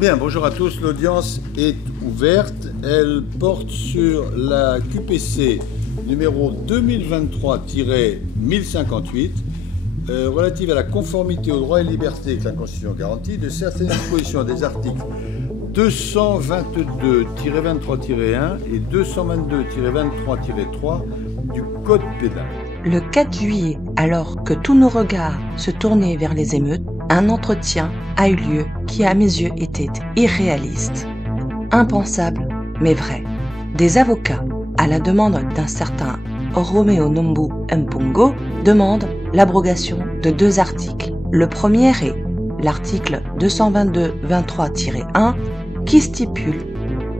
Bien, bonjour à tous, l'audience est ouverte. Elle porte sur la QPC numéro 2023-1058 relative à la conformité aux droits et libertés que la Constitution garantit de certaines dispositions des articles 222-23-1 et 222-23-3 du Code pénal. Le 4 juillet, alors que tous nos regards se tournaient vers les émeutes, un entretien a eu lieu qui, à mes yeux, était irréaliste, impensable, mais vrai. Des avocats, à la demande d'un certain Romeo Nombu Mpungo, demandent l'abrogation de 2 articles. Le premier est l'article 222-23-1 qui stipule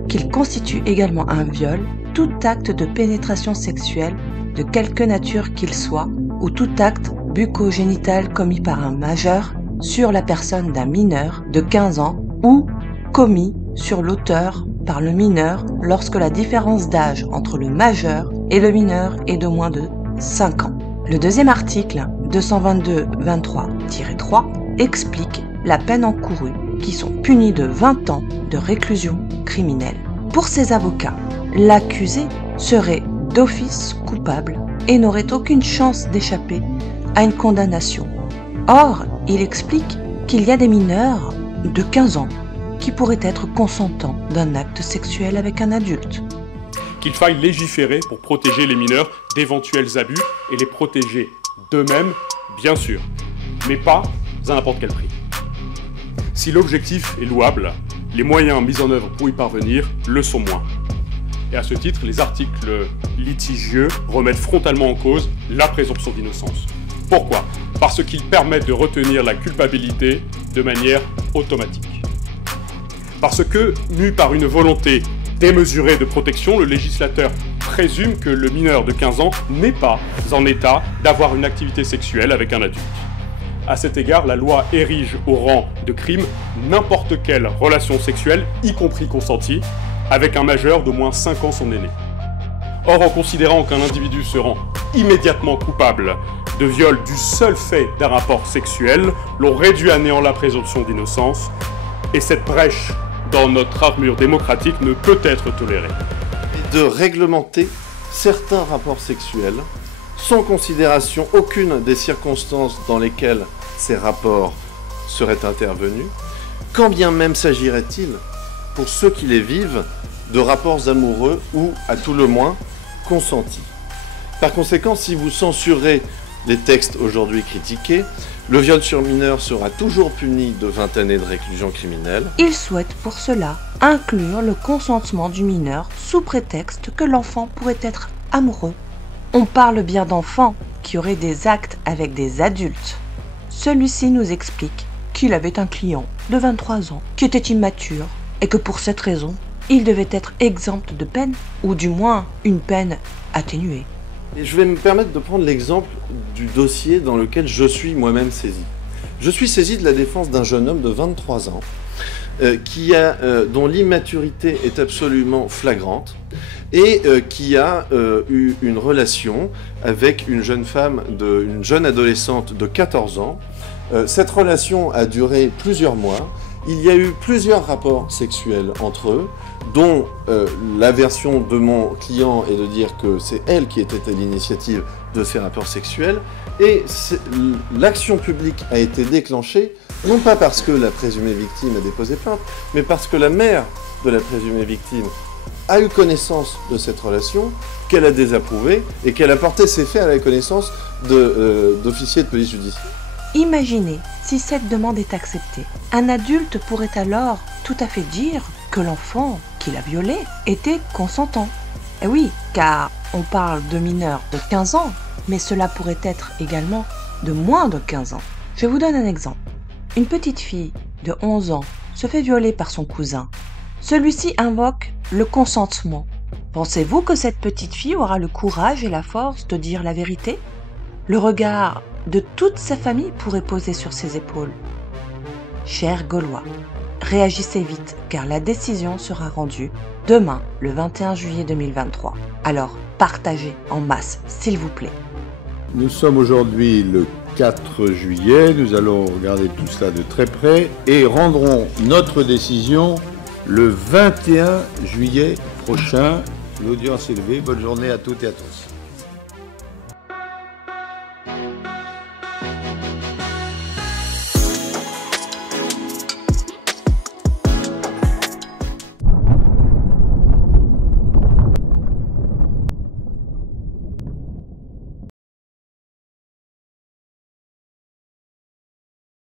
qu'il constitue également un viol tout acte de pénétration sexuelle de quelque nature qu'il soit ou tout acte bucco-génital commis par un majeur sur la personne d'un mineur de 15 ans ou commis sur l'auteur par le mineur lorsque la différence d'âge entre le majeur et le mineur est de moins de 5 ans. Le deuxième article, 222-23-3, explique la peine encourue qui sont punis de 20 ans de réclusion criminelle. Pour ces avocats, l'accusé serait d'office coupable et n'aurait aucune chance d'échapper à une condamnation. Or, il explique qu'il y a des mineurs de 15 ans qui pourraient être consentants d'un acte sexuel avec un adulte. Qu'il faille légiférer pour protéger les mineurs d'éventuels abus et les protéger d'eux-mêmes, bien sûr, mais pas à n'importe quel prix. Si l'objectif est louable, les moyens mis en œuvre pour y parvenir le sont moins. Et à ce titre, les articles litigieux remettent frontalement en cause la présomption d'innocence. Pourquoi ? Parce qu'ils permettent de retenir la culpabilité de manière automatique. Parce que, mu par une volonté démesurée de protection, le législateur présume que le mineur de 15 ans n'est pas en état d'avoir une activité sexuelle avec un adulte. À cet égard, la loi érige au rang de crime n'importe quelle relation sexuelle, y compris consentie, avec un majeur d'au moins 5 ans son aîné. Or, en considérant qu'un individu se rend immédiatement coupable de viol du seul fait d'un rapport sexuel, l'on réduit à néant la présomption d'innocence, et cette brèche dans notre armure démocratique ne peut être tolérée. Et de réglementer certains rapports sexuels sans considération aucune des circonstances dans lesquelles ces rapports seraient intervenus, quand bien même s'agirait-il, pour ceux qui les vivent, de rapports amoureux ou, à tout le moins, consentis. Par conséquent, si vous censurez les textes aujourd'hui critiqués, le viol sur mineur sera toujours puni de 20 années de réclusion criminelle. Il souhaite pour cela inclure le consentement du mineur sous prétexte que l'enfant pourrait être amoureux. On parle bien d'enfants qui auraient des actes avec des adultes. Celui-ci nous explique qu'il avait un client de 23 ans qui était immature et que pour cette raison, il devait être exempt de peine, ou du moins une peine atténuée. Et je vais me permettre de prendre l'exemple du dossier dans lequel je suis moi-même saisi. Je suis saisi de la défense d'un jeune homme de 23 ans dont l'immaturité est absolument flagrante et qui a eu une relation avec une jeune adolescente de 14 ans. Cette relation a duré plusieurs mois. Il y a eu plusieurs rapports sexuels entre eux, dont la version de mon client est de dire que c'est elle qui était à l'initiative de ces rapports sexuels. Et l'action publique a été déclenchée, non pas parce que la présumée victime a déposé plainte, mais parce que la mère de la présumée victime a eu connaissance de cette relation, qu'elle a désapprouvée et qu'elle a porté ces faits à la connaissance d'officiers de police judiciaire. Imaginez si cette demande est acceptée. Un adulte pourrait alors tout à fait dire que l'enfant qui l'a violé était consentant. Eh oui, car on parle de mineurs de 15 ans, mais cela pourrait être également de moins de 15 ans. Je vous donne un exemple. Une petite fille de 11 ans se fait violer par son cousin. Celui-ci invoque le consentement. Pensez-vous que cette petite fille aura le courage et la force de dire la vérité ? Le regard de toute sa famille pourrait poser sur ses épaules. Chers Gaulois, réagissez vite car la décision sera rendue demain, le 21 juillet 2023. Alors, partagez en masse, s'il vous plaît. Nous sommes aujourd'hui le 4 juillet. Nous allons regarder tout cela de très près et rendrons notre décision le 21 juillet prochain. L'audience est levée. Bonne journée à toutes et à tous.